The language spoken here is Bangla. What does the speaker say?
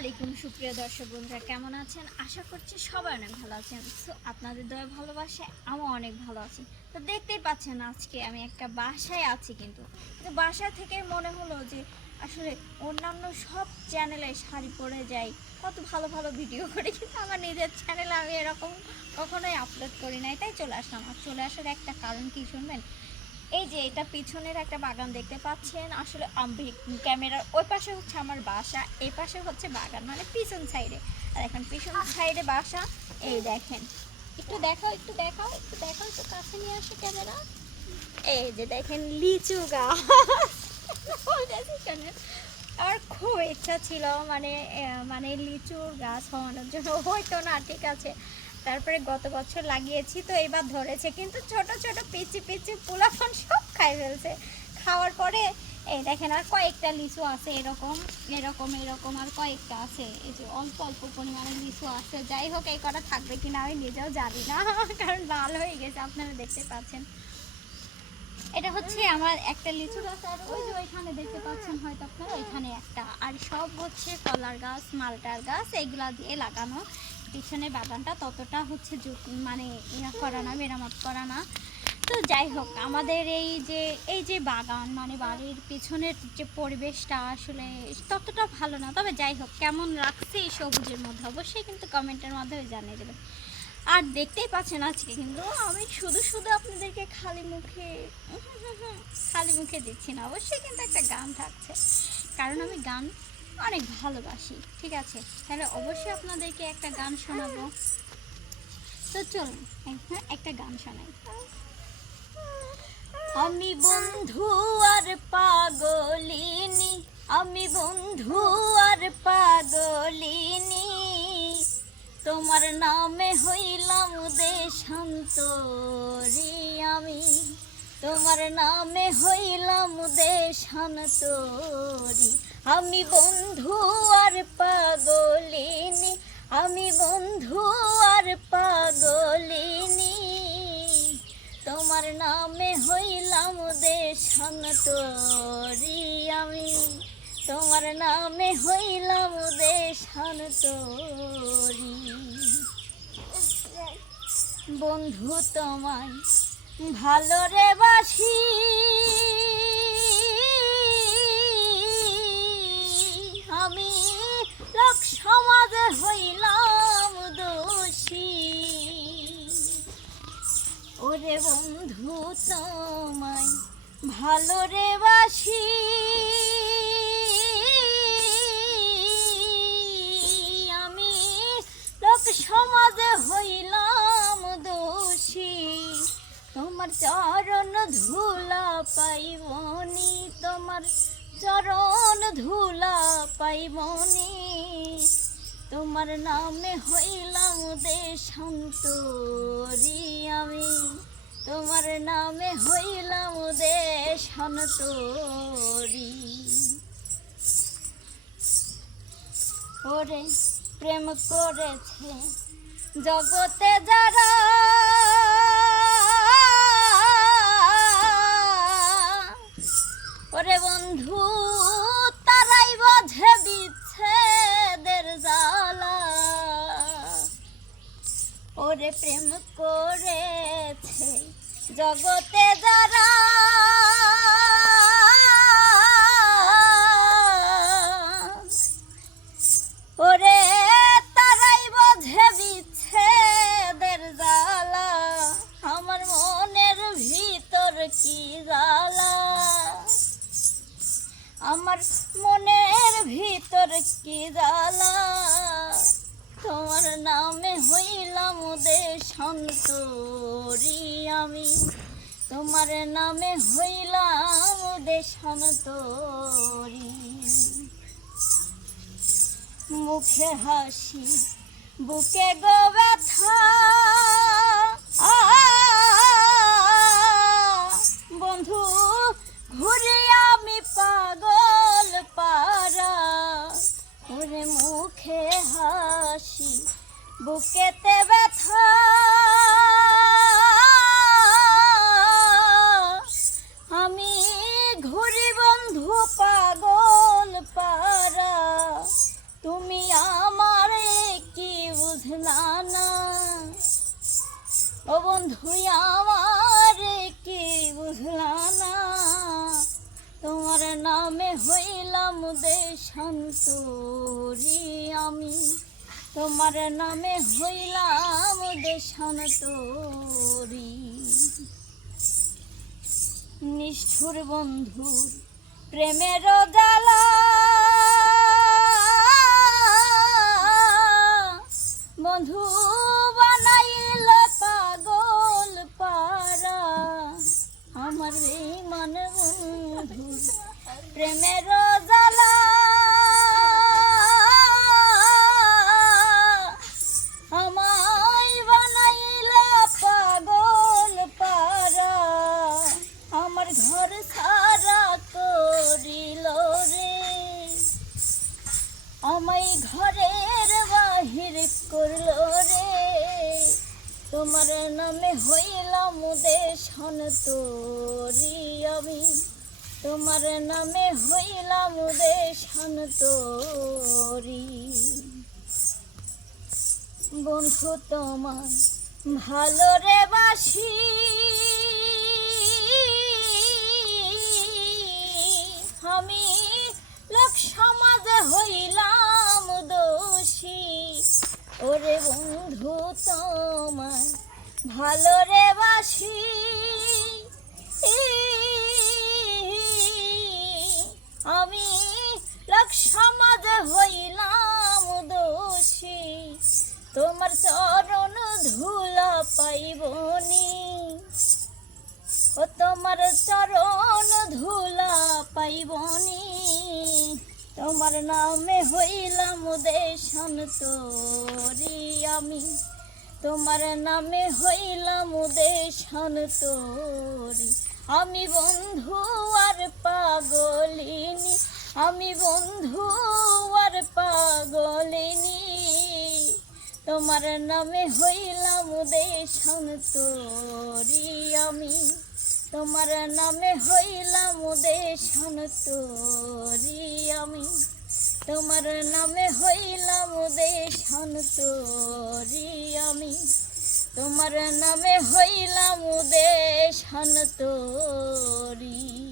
আলাইকুম, সুপ্রিয় দর্শক বন্ধুরা, কেমন আছেন? আশা করছি সবাই অনেক ভালো আছেন। তো আপনাদের দয়া ভালোবাসে আমি অনেক ভালো আছি। তো দেখতেই পাচ্ছেন আজকে আমি একটা বাসায় আছি কিন্তু। কিন্তু বাসা থেকে মনে হলো যে আসলে অন্যান্য সব চ্যানেলে শাড়ি পরে যাই। কত ভালো ভালো ভিডিও করে, কিন্তু আমার নিজের চ্যানেলে আমি এরকম কখনোই আপলোড করি নাই। তাই চলে আসলাম। আর চলে আসার একটা কারণ কি শুনবেন? এই যে এটা পিছনের একটা বাগান দেখতে পাচ্ছেন। আসলে ক্যামেরার ওই পাশে হচ্ছে আমার বাসা, এই পাশে হচ্ছে বাগান মানে পিছন সাইডে। আর এখন পিছন সাইডে বাসা, এই দেখেন। একটু দেখাও একটু দেখাও একটু দেখাও, একটু কাছে নিয়ে আসো ক্যামেরা। এই যে দেখেন লিচু গাছ? আমার খুব ইচ্ছা ছিল মানে মানে লিচু গাছ হওয়ানোর জন্য। হয়তো না, ঠিক আছে। তারপরে গত বছর লাগিয়েছি, তো এবার ধরেছে। কিন্তু ছোট ছোট পিচি পিচি পোলাফন সব খাই ফেলছে। খাওয়ার পরে, এই দেখেন আর কয়েকটা লিচু আছে এরকম এরকম এরকম আর কয়েকটা আছে। এই যে অল্প অল্প পরিমাণে লিচু আছে। যাই হোক, এই কটা থাকবে কিনা আমি নিজেও জানি না, কারণ লাল হয়ে গেছে, আপনারা দেখতে পাচ্ছেন। এটা হচ্ছে আমার একটা লিচু। গাছ আর ওই যে ওইখানে দেখতে পাচ্ছেন হয়তো আপনারা, ওইখানে একটা। আর সব হচ্ছে কলার গাছ, মালটার গাছ এইগুলা দিয়ে লাগানো। পিছনে বাগানটা ততটা হচ্ছে মানে ইয়া করা না, মেরামত করা না। তো যাই হোক, আমাদের এই যে এই যে বাগান মানে বাড়ির পিছনের যে পরিবেশটা আসলে ততটা ভালো না। তবে যাই হোক, কেমন লাগছে এই সবুজের মধ্যে অবশ্যই কিন্তু কমেন্টের মাধ্যমে জানিয়ে দেবেন। আর দেখতেই পাচ্ছেন আজকে কিন্তু আমি শুধু শুধু আপনাদেরকে খালি মুখে খালি মুখে দিচ্ছি না। অবশ্যই কিন্তু একটা গান থাকছে। কারণ আমি গান অনেক ভালোবাসি, ঠিক আছে? তাহলে অবশ্যই আপনাদেরকে একটা গান শোনাবো। তো চলুন এখন একটা গান শোনাই। আমি বন্ধু আর পাগলিনী, আমি বন্ধু আর পাগলিনী, তোমার নামে হইলাম দেশান্তরি আমি। তোমার নামে হইলাম দেশান্তরি। আমি বন্ধু আর পাগলিনী, আমি বন্ধু আর পাগলিনী। তোমার নামে হইলাম দেশান্তরি আমি। তোমার নামে হইলাম দেশান্তরি বন্ধু তোমায় ভালো রে বাসি। ওরে বন্ধু তোমায়, ভালো রে বাসি। আমি লোক সমাজে হইলাম দোষী। তোমার চরণ ধুলা পাইবনি, তোমার চরণ ধুলা পাইবনি। তোমার নামে হইলাম দেশান্তরি আমি। তোমার নামে হইলাম দেশ তোরি ওরে প্রেম করেছে জগতে যারা জগতে যারা ওরে তারাই বোঝে বিচ্ছেদের জ্বালা। আমার মনের ভিতর কি জ্বালা? আমার মনের ভিতর কি জ্বালা? তোমার নামে হইলাম দেশান্তরি আমি। তোমার নামে হইলাম দেশান্তরি মুখে হাসি, বুকে গো ব্যথা। বন্ধু, ঘুরে আমি পাগল পারা ওরে মুখে হাসি, বুকেতে ব্যথা। না ও বন্ধু, আমার কি বুঝলা না তোমার নামে হইলাম দেশান্তরি আমি। তোমার নামে হইলাম দেশান্তরি। নিষ্ঠুর বন্ধু, প্রেমের জ্বালা বন্ধু তোমার নামে হইলাম দেশন তোরি আমি। তোমার নামে হইলাম দেশন তোরি। বন্ধু তোমার ভালো রে বাসি। আমি লোক সমাজে হইলাম ওরে বন্ধু তোমার ভালো রে বাসি। আমি লোক সমাজে হইলাম দোষী। তোমার চরণ ধুলা পাইবনি। ও তোমার চরণ ধুলা পাইবনি। তোমার নামে হইলাম দেশন তোরি আমি। তোমার নামে হইলাম দেশন তোরি। আমি বন্ধু আর পাগলিনী, আমি বন্ধু আর পাগলিনী। তোমার নামে হইলাম দেশন তোরি আমি। তোমার নামে হইলাম দেশন তোরি। আমি তোমার নামে হইলাম দেশন তোরি আমি। তোমার নামে হইলাম দেশন তোরি।